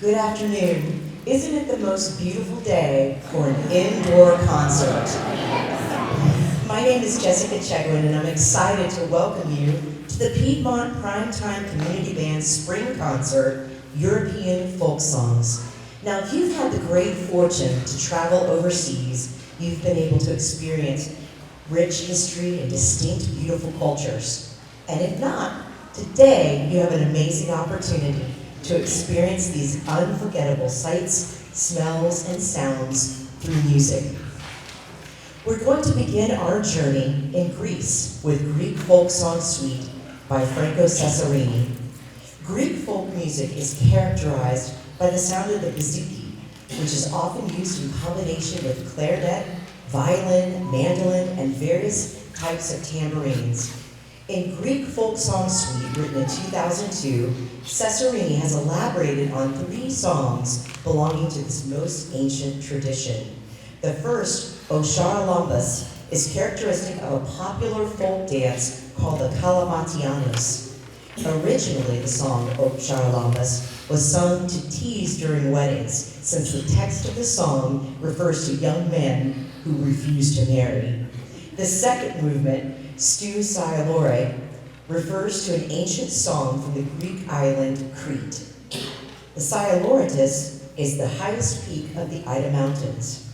Good afternoon. Isn't it the most beautiful day for an indoor concert? My name is Jessica Chegwin, and I'm excited to welcome you to the Piedmont Primetime Community Band Spring Concert, European Folk Songs. Now, if you've had the great fortune to travel overseas, you've been able to experience rich history and distinct, beautiful cultures. And if not, today you have an amazing opportunity to experience these unforgettable sights, smells, and sounds through music. We're going to begin our journey in Greece with Greek Folk Song Suite by Franco Cesarini. Greek folk music is characterized by the sound of the bouzouki, which is often used in combination with clarinet, violin, mandolin, and various types of tambourines. In Greek Folk Song Suite, written in 2002, Cesarini has elaborated on 3 songs belonging to this most ancient tradition. The first, O Charalambos, is characteristic of a popular folk dance called the Kalamatianos. Originally, the song O Charalambos was sung to tease during weddings, since the text of the song refers to young men who refuse to marry. The second movement, Stu Sialore, refers to an ancient song from the Greek island Crete. The Sialoretis is the highest peak of the Ida Mountains.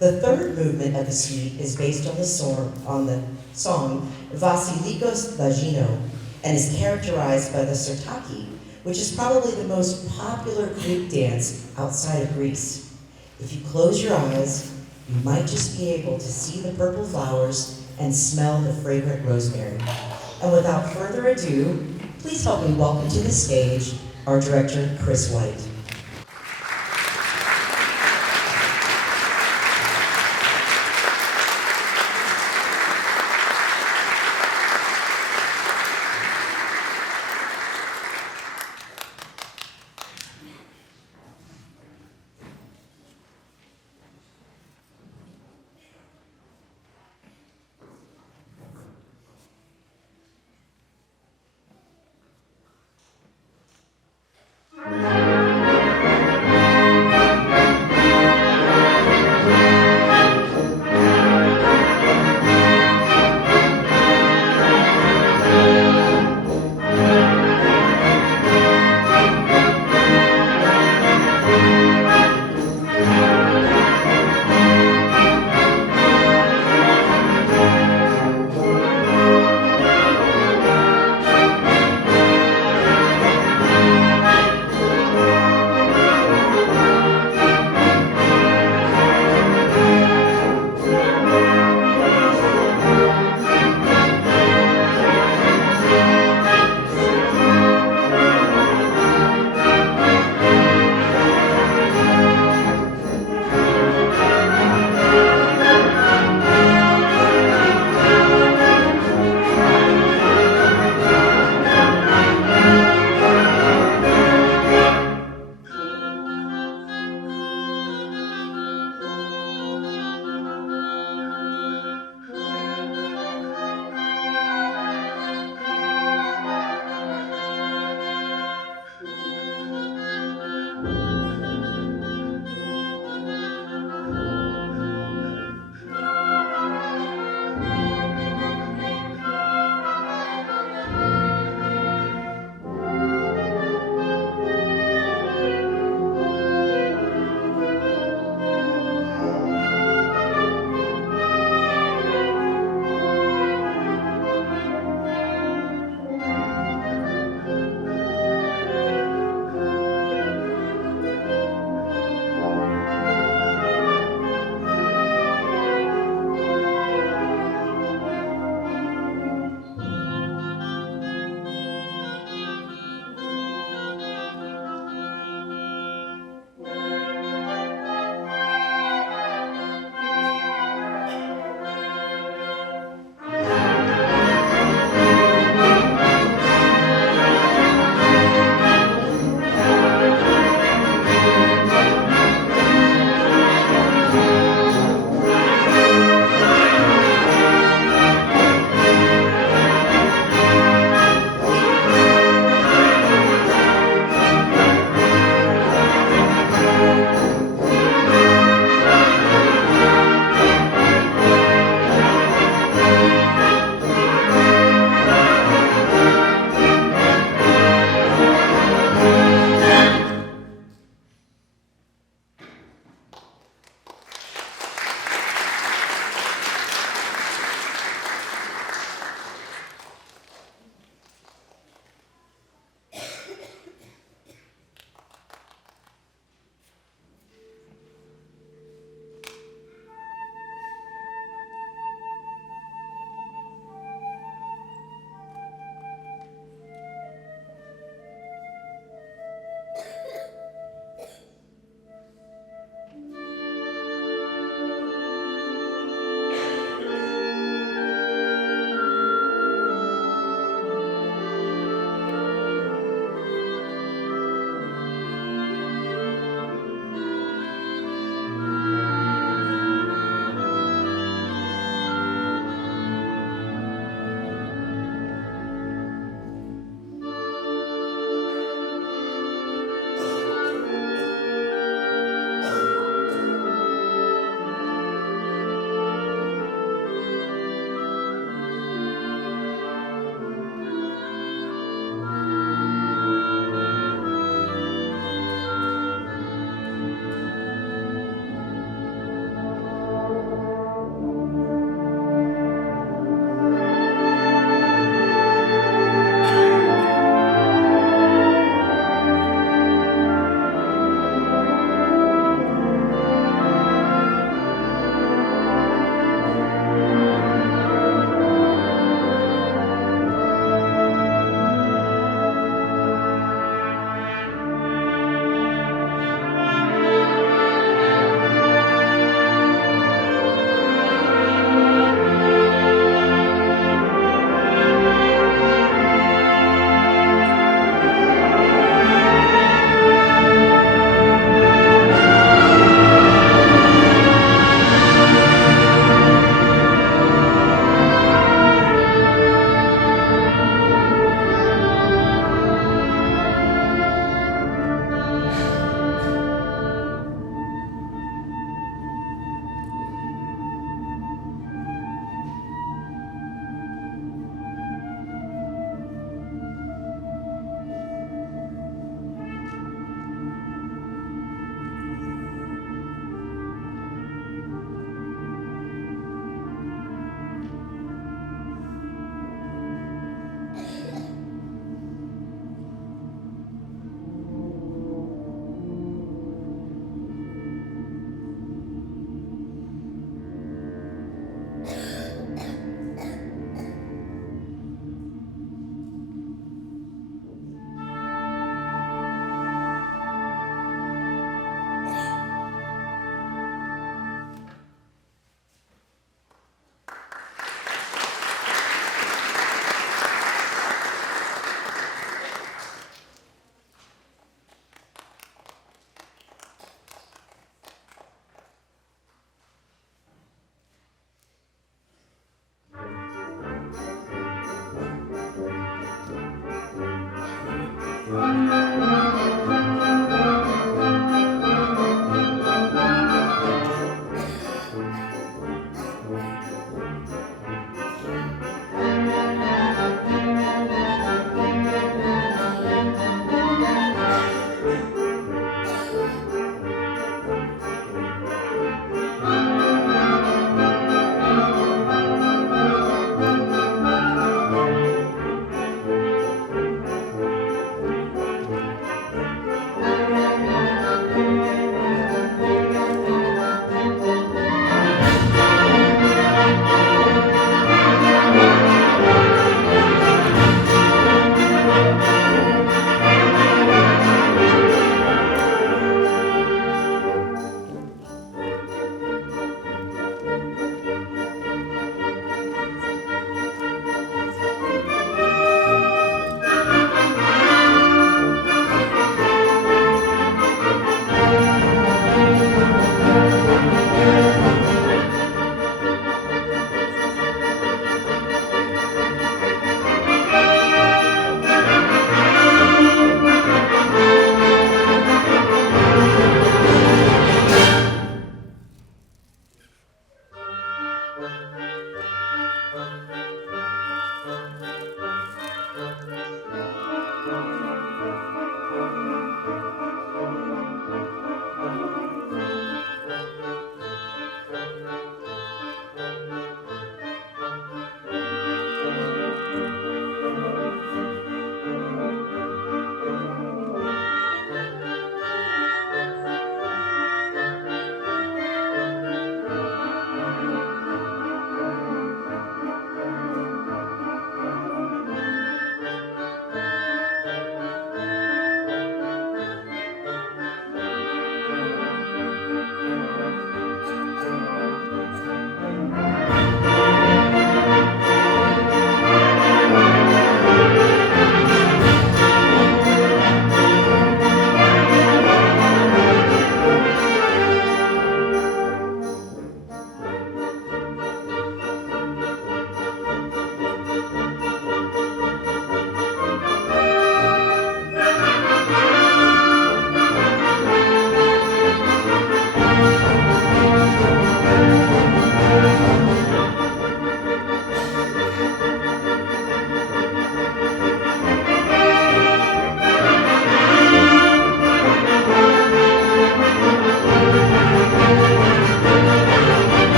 The third movement of the suite is based on the song Vasilikos Vagino and is characterized by the Sirtaki, which is probably the most popular Greek dance outside of Greece. If you close your eyes, you might just be able to see the purple flowers and smell the fragrant rosemary. And without further ado, please help me welcome to the stage our director, Chris White.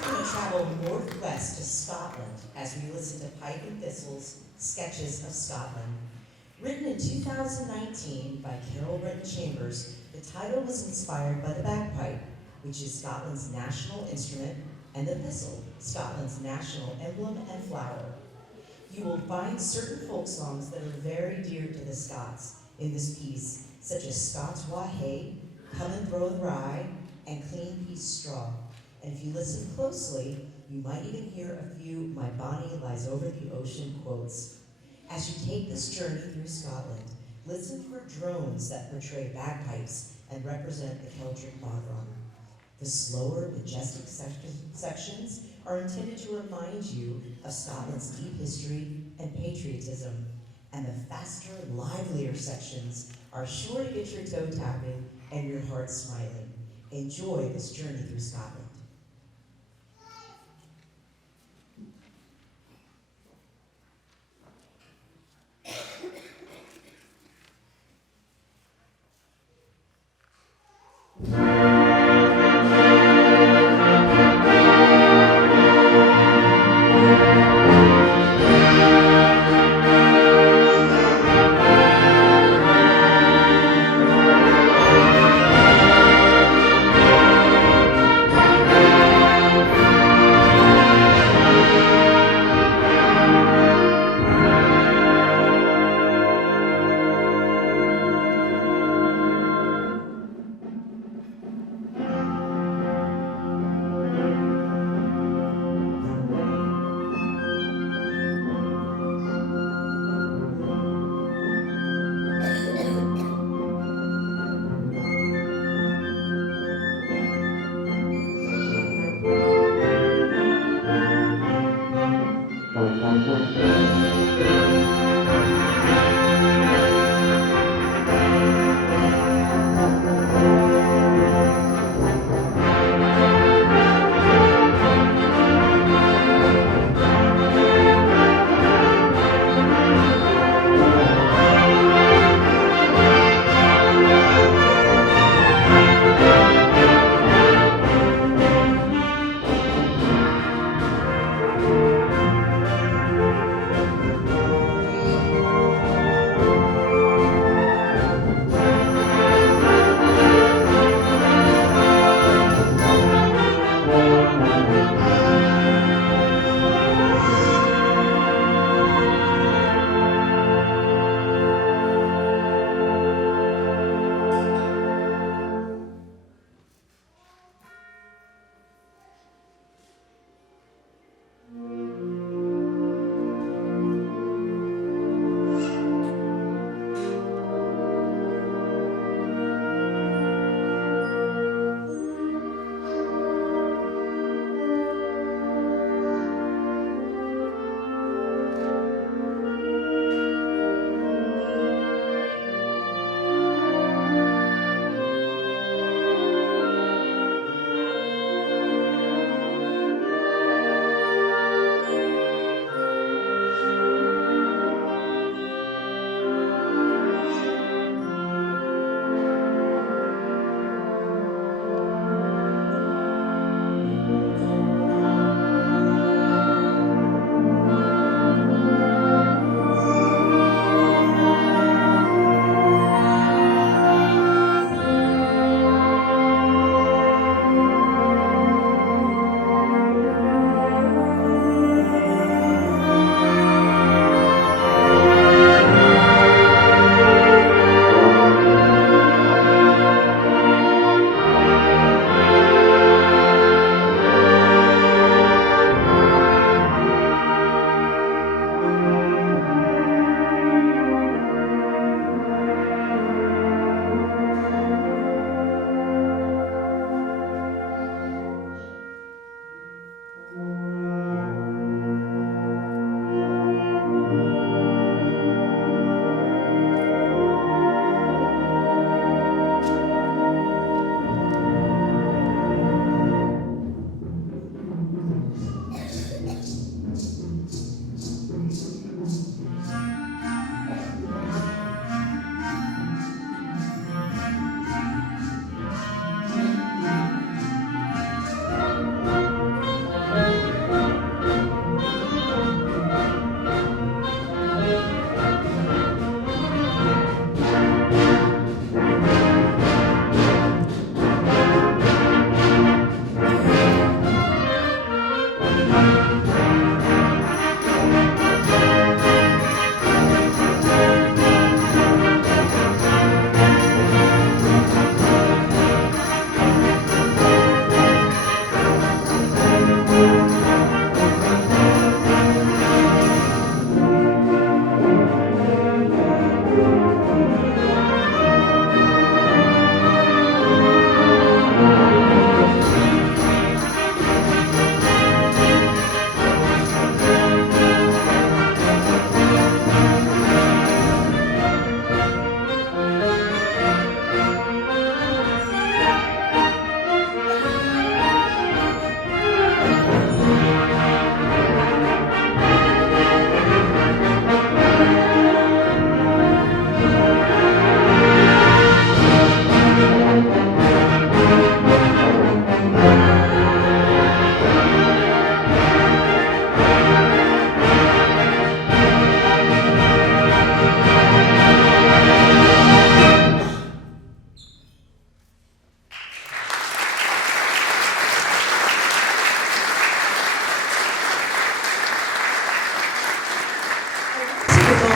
we're going to travel northwest to Scotland as we listen to Pike and Thistle's Sketches of Scotland. Written in 2019 by Carol Britton Chambers, the title was inspired by the bagpipe, which is Scotland's national instrument, and the thistle, Scotland's national emblem and flower. You will find certain folk songs that are very dear to the Scots in this piece, such as Scots Wha Hae, Come and Throw the Rye, and Clean Piece Straw. And if you listen closely, you might even hear a few My Bonnie Lies Over the Ocean quotes. As you take this journey through Scotland, listen for drones that portray bagpipes and represent the Celtic bodhran. The slower, majestic sections are intended to remind you of Scotland's deep history and patriotism, and the faster, livelier sections are sure to get your toe tapping and your heart smiling. Enjoy this journey through Scotland.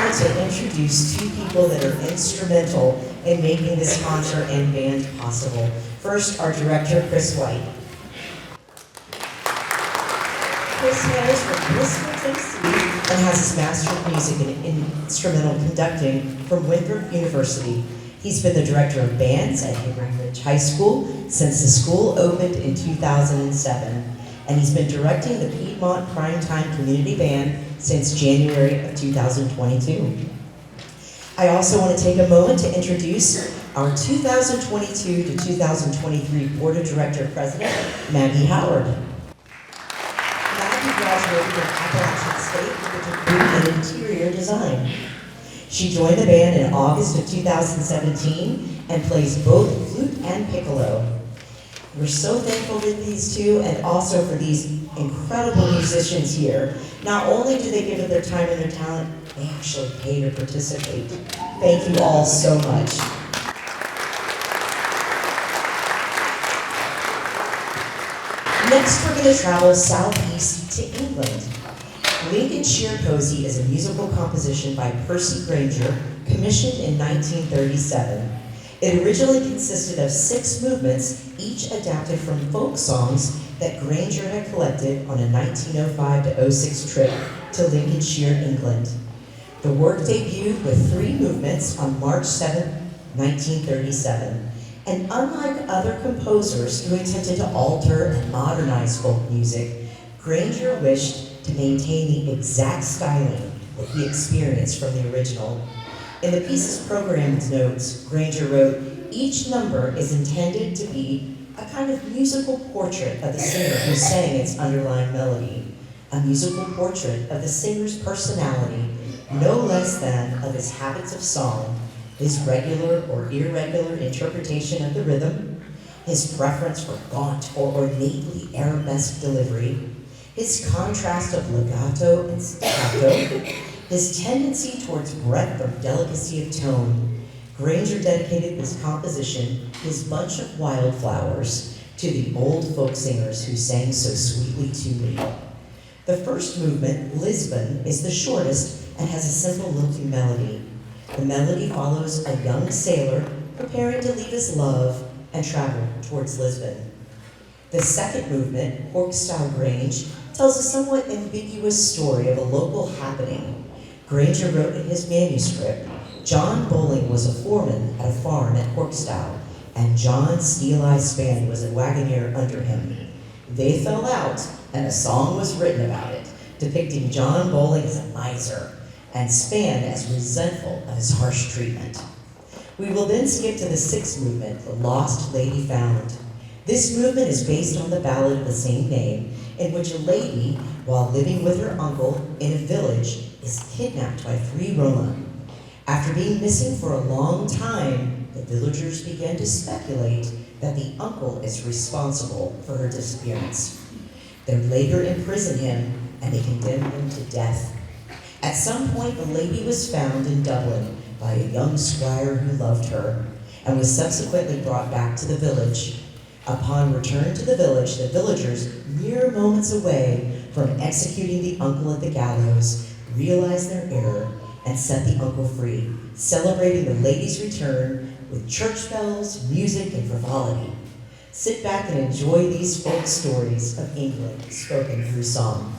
honored to introduce two people that are instrumental in making this concert and band possible. First, our director, Chris White. Chris hails from Bristol, Tennessee, and has his Master of Music in Instrumental Conducting from Winthrop University. He's been the director of bands at Hickory High School since the school opened in 2007. And he's been directing the Piedmont Primetime Community Band since January of 2022. I also want to take a moment to introduce our 2022 to 2023 Board of Director President, Maggie Howard. Maggie graduated from Appalachian State with a degree in interior design. She joined the band in August of 2017 and plays both flute and piccolo. We're so thankful for these two and also for these incredible musicians here. Not only do they give of their time and their talent, they actually pay to participate. Thank you all so much. Next, we're going to travel southeast to England. Lincolnshire Posy is a musical composition by Percy Grainger, commissioned in 1937. It originally consisted of 6 movements, each adapted from folk songs that Grainger had collected on a 1905-06 trip to Lincolnshire, England. The work debuted with 3 movements on March 7, 1937. And unlike other composers who attempted to alter and modernize folk music, Grainger wished to maintain the exact styling that he experienced from the original. In the piece's programmed notes, Grainger wrote, "Each number is intended to be a kind of musical portrait of the singer who sang its underlying melody, a musical portrait of the singer's personality, no less than of his habits of song, his regular or irregular interpretation of the rhythm, his preference for gaunt or ornately arabesque delivery, his contrast of legato and staccato, his tendency towards breadth or delicacy of tone." Grainger dedicated this composition, his bunch of wildflowers, to the old folk singers who sang so sweetly to me. The first movement, Lisbon, is the shortest and has a simple lilting melody. The melody follows a young sailor preparing to leave his love and travel towards Lisbon. The second movement, Horkstyle Grange, tells a somewhat ambiguous story of a local happening. Grainger wrote in his manuscript, "John Bowling was a foreman at a farm at Horkstyle, and John Steel-Eye Span was a wagoner under him. They fell out, and a song was written about it, depicting John Bowling as a miser, and Span as resentful of his harsh treatment." We will then skip to the 6th movement, The Lost Lady Found. This movement is based on the ballad of the same name, in which a lady, while living with her uncle in a village, is kidnapped by 3 Roma. After being missing for a long time, the villagers begin to speculate that the uncle is responsible for her disappearance. They later imprison him, and they condemn him to death. At some point, the lady was found in Dublin by a young squire who loved her, and was subsequently brought back to the village. Upon return to the village, the villagers, mere moments away from executing the uncle at the gallows, realize their error and set the uncle free, celebrating the lady's return with church bells, music, and frivolity. Sit back and enjoy these folk stories of England spoken through song.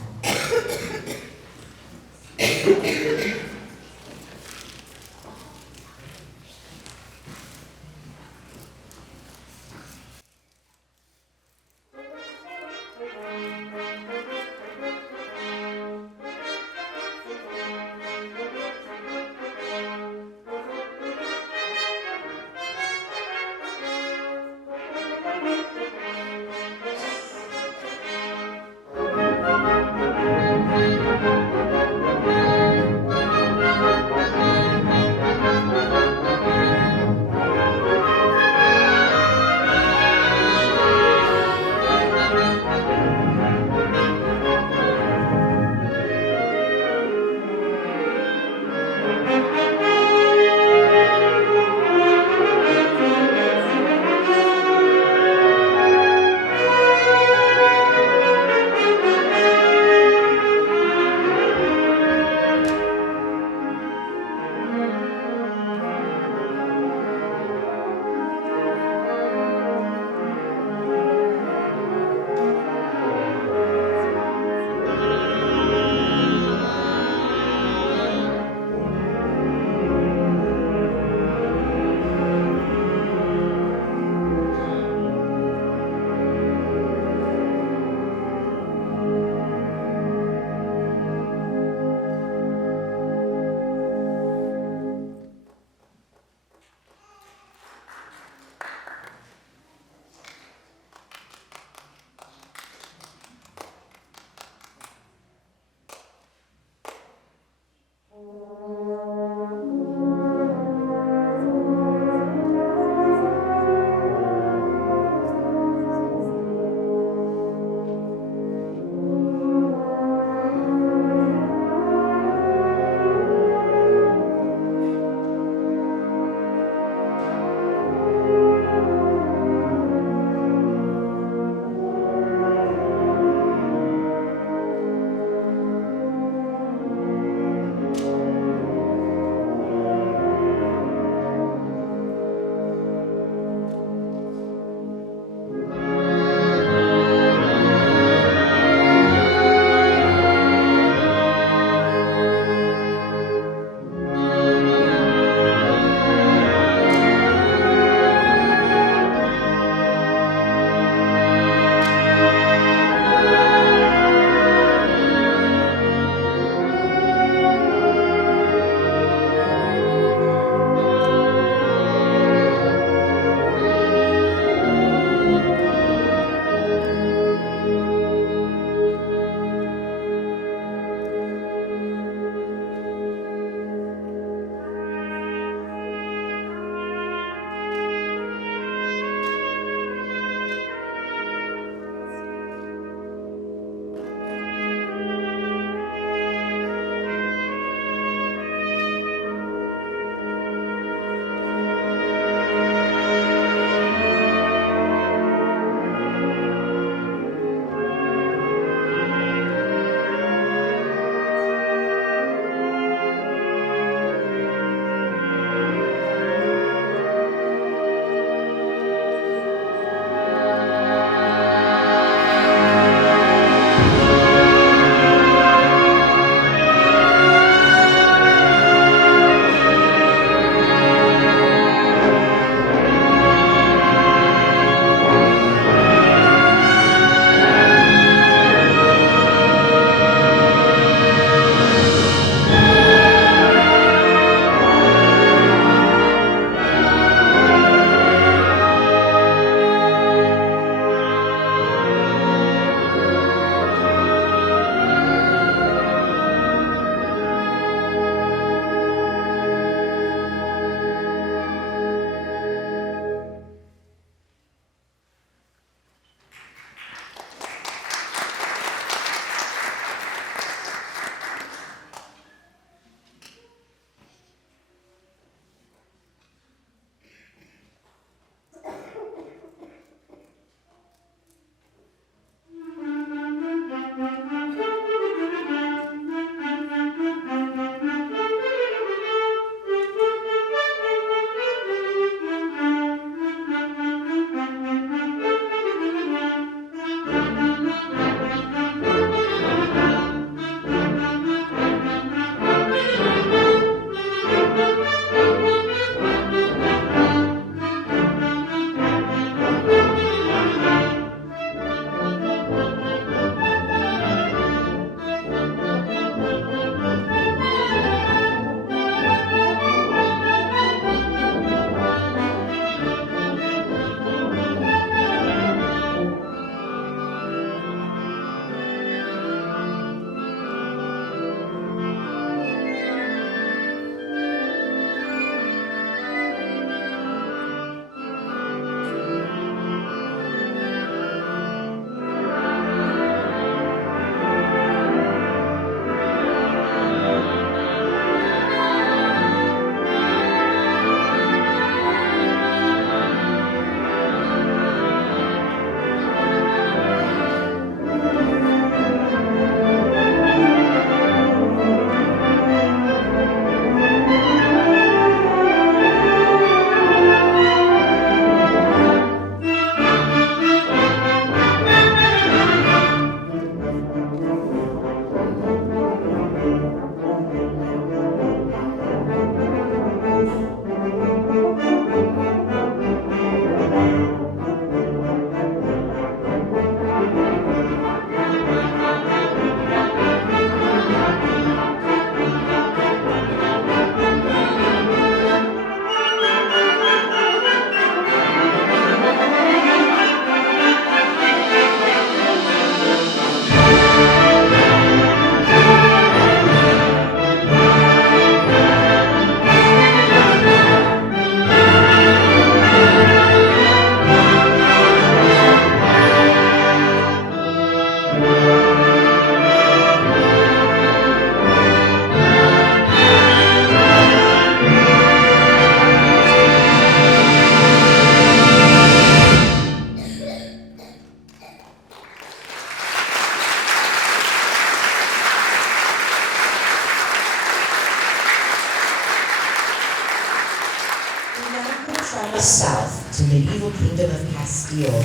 south to medieval Kingdom of Castile,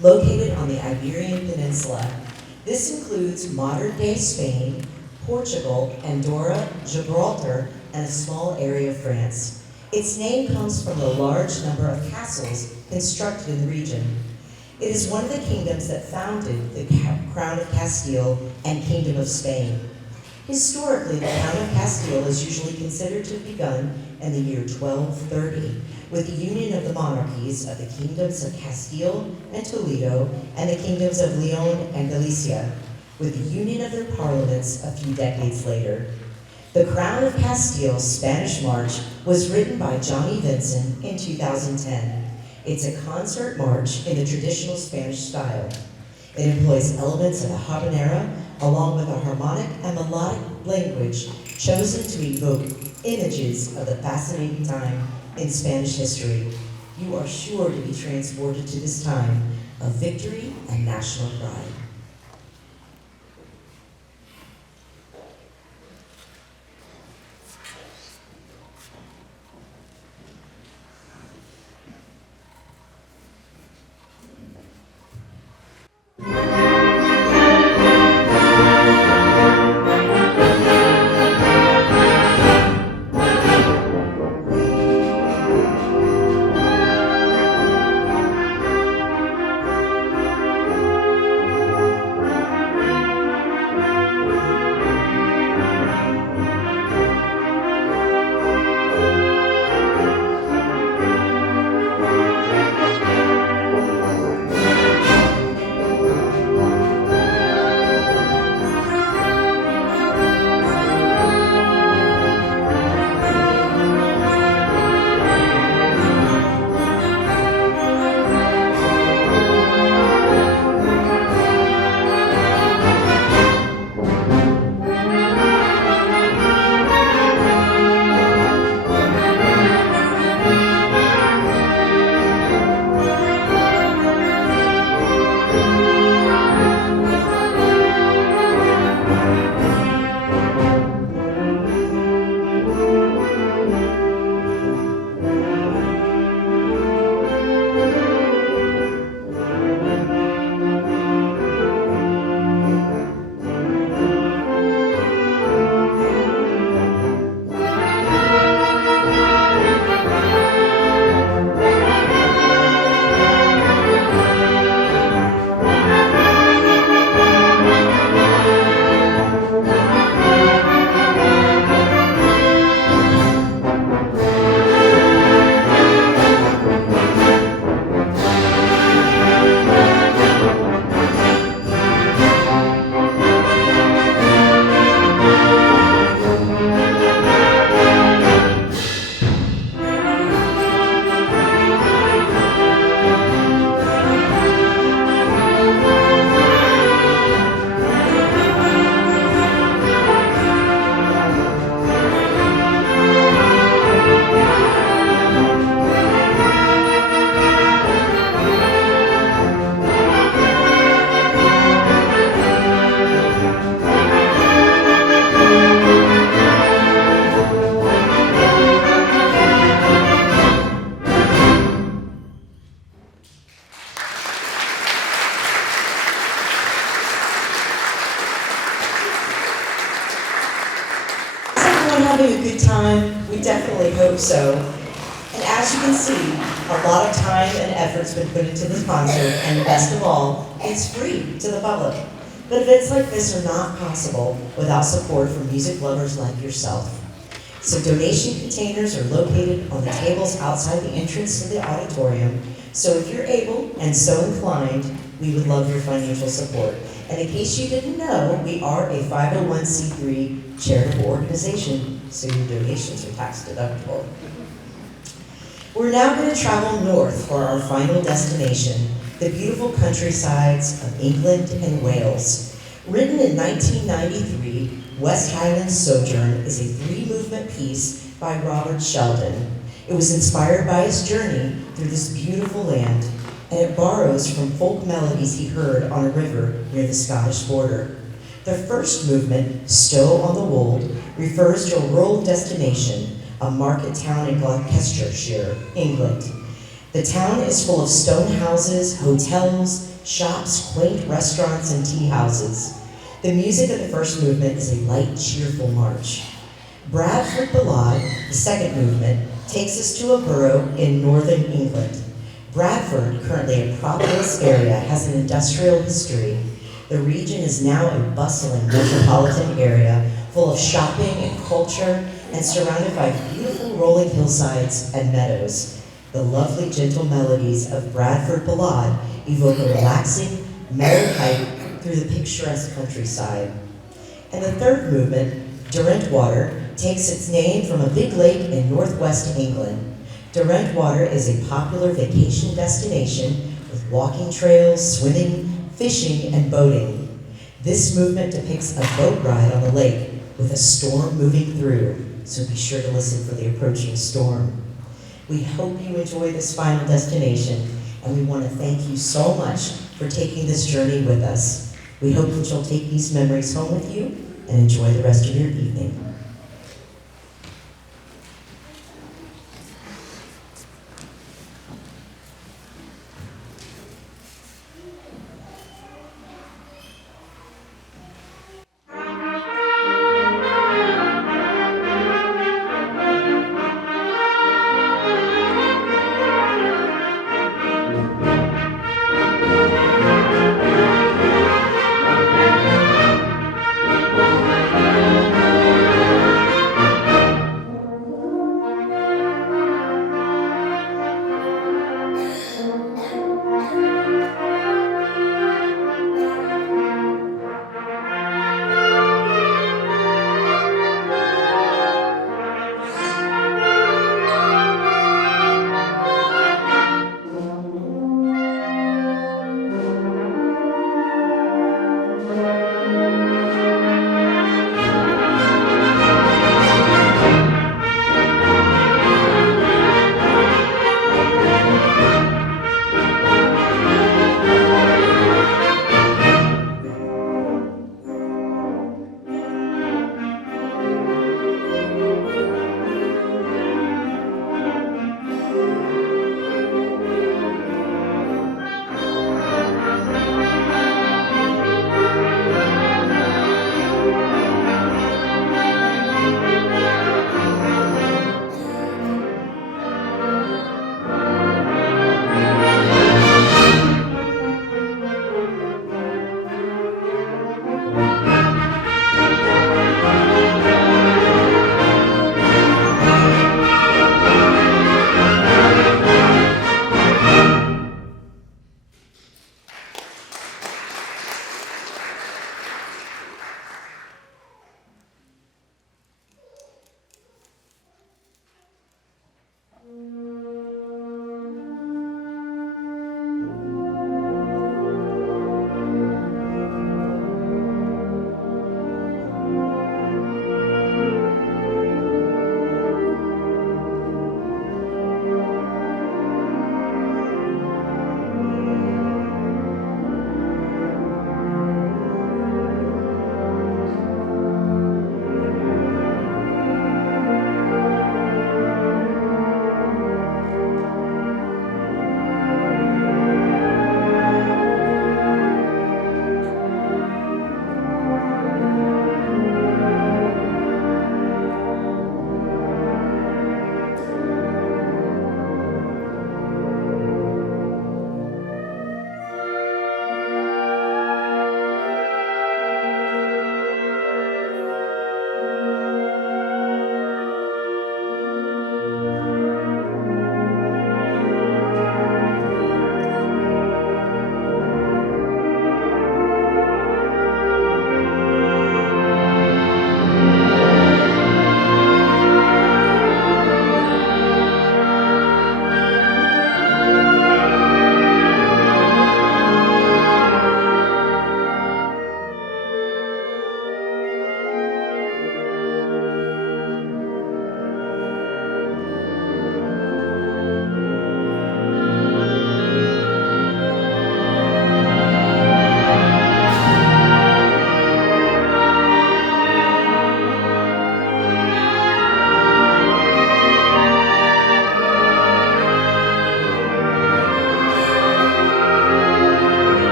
located on the Iberian Peninsula. This includes modern-day Spain, Portugal, Andorra, Gibraltar, and a small area of France. Its name comes from the large number of castles constructed in the region. It is one of the kingdoms that founded the Crown of Castile and Kingdom of Spain. Historically, the Crown of Castile is usually considered to have begun in the year 1230, with the union of the monarchies of the kingdoms of Castile and Toledo and the kingdoms of Leon and Galicia, with the union of their parliaments a few decades later. The Crown of Castile's Spanish March was written by Johnny Vincent in 2010. It's a concert march in the traditional Spanish style. It employs elements of the habanera along with a harmonic and melodic language chosen to evoke images of the fascinating time in Spanish history. You are sure to be transported to this time of victory and national pride. Having a good time? We definitely hope so. And as you can see, a lot of time and effort's been put into this concert, and best of all, it's free to the public. But events like this are not possible without support from music lovers like yourself. So donation containers are located on the tables outside the entrance to the auditorium. So if you're able and so inclined, we would love your financial support. And in case you didn't know, we are a 501c3 charitable organization, so your donations are tax deductible. We're now going to travel north for our final destination, the beautiful countrysides of England and Wales. Written in 1993, West Highlands Sojourn is a three-movement piece by Robert Sheldon. It was inspired by his journey through this beautiful land, and it borrows from folk melodies he heard on a river near the Scottish border. The first movement, Stow on the Wold, refers to a rural destination, a market town in Gloucestershire, England. The town is full of stone houses, hotels, shops, quaint restaurants, and tea houses. The music of the first movement is a light, cheerful march. Bradford Ballade, the second movement, takes us to a borough in northern England. Bradford, currently a populous area, has an industrial history. The region is now a bustling metropolitan area full of shopping and culture and surrounded by beautiful rolling hillsides and meadows. The lovely, gentle melodies of Bradford Ballade evoke a relaxing, mellow hike through the picturesque countryside. And the third movement, Derwentwater, takes its name from a big lake in northwest England. Derwentwater is a popular vacation destination with walking trails, swimming, fishing, and boating. This movement depicts a boat ride on the lake with a storm moving through, so be sure to listen for the approaching storm. We hope you enjoy this final destination, and we want to thank you so much for taking this journey with us. We hope that you'll take these memories home with you and enjoy the rest of your evening.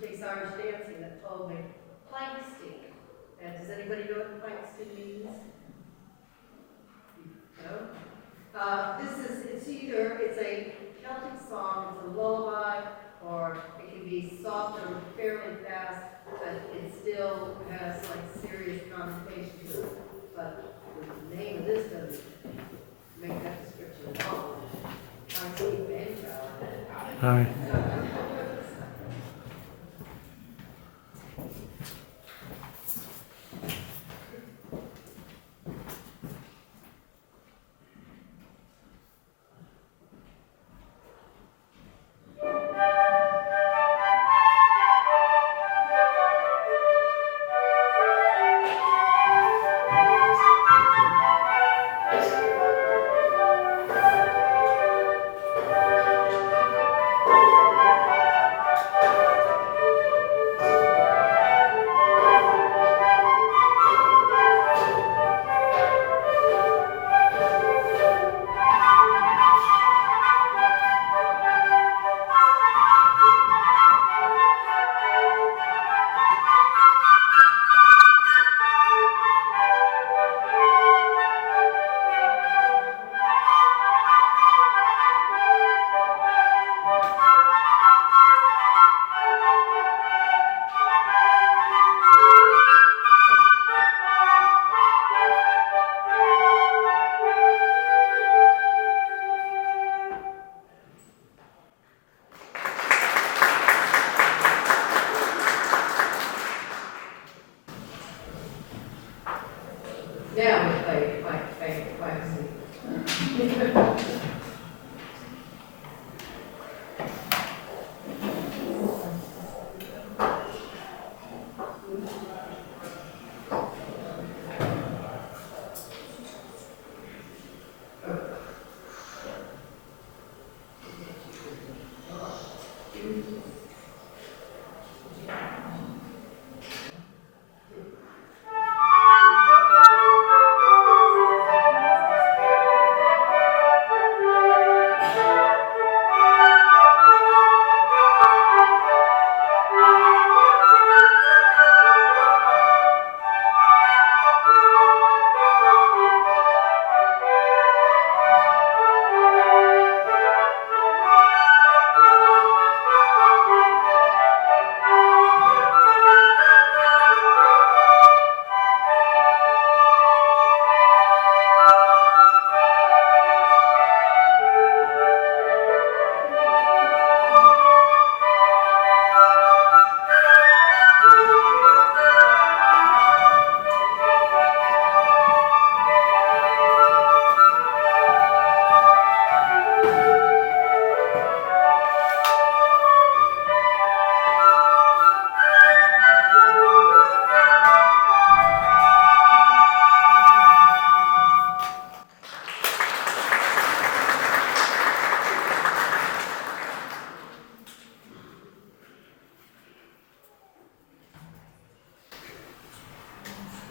who takes Irish dancing that told me plankston. And does anybody know what plankston means? No? It's a Celtic song, it's a lullaby, or it can be soft or fairly fast, but it still has like serious connotation to it. But the name of this doesn't make that description at all. I'm Steve Banjo. Hi. Now we play my favorite fantasy.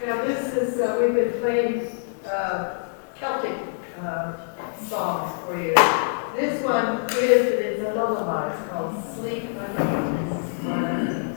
Now this is, we've been playing Celtic songs for you. This one is, it's a lullaby. It's called Sleep Underneath the Sun.